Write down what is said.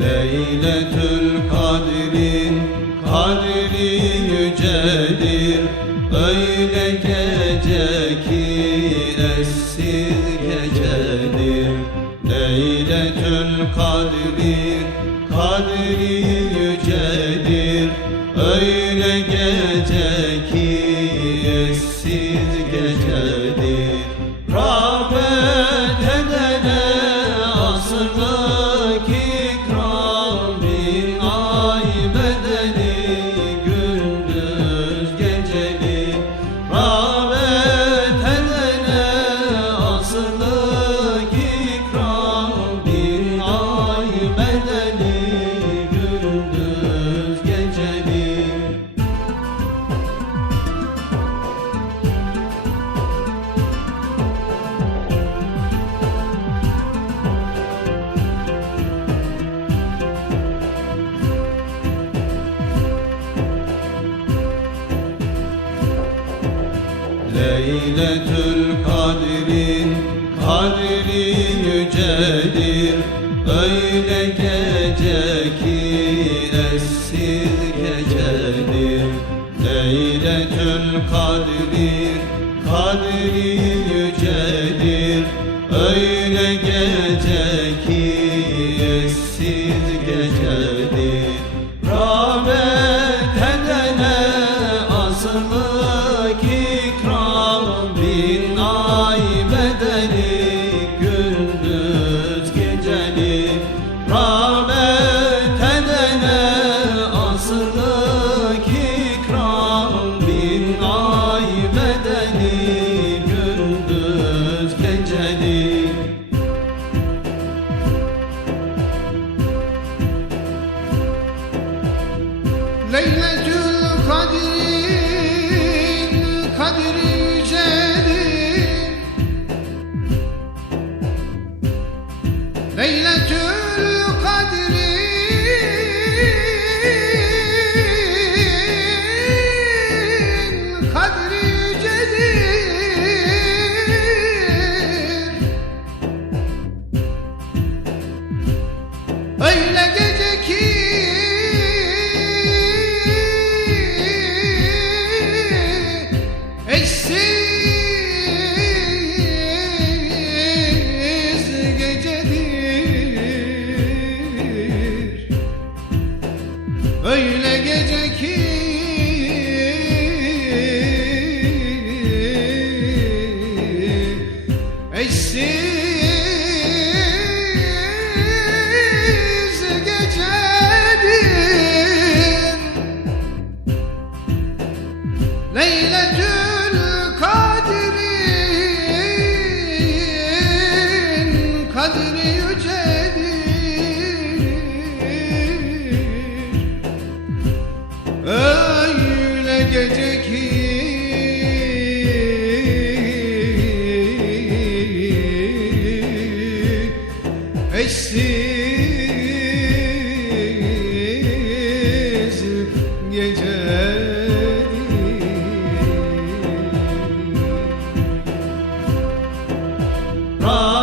Leyletül Kadir'in kadri yücedir. Öyle gece ki eşsiz gecedir. Leyletül Kadir'in kadri yücedir. Öyle gece Leyletül Kadir'in kadri yücedir. Öyle gece ki eşsiz gecedir. Leyletül Kadir kadri yücedir. Öyle gece ki eşsiz gecedir. Leyletül Kadir'in Kadir'i yücedir Leyletül Kadir'in Kadir'i yücedir Öyle Öyle gece ki Eşsiz gecenin Leyletül Kadir'in Kadri yüce. Öyle gece ki eşsiz gece Run.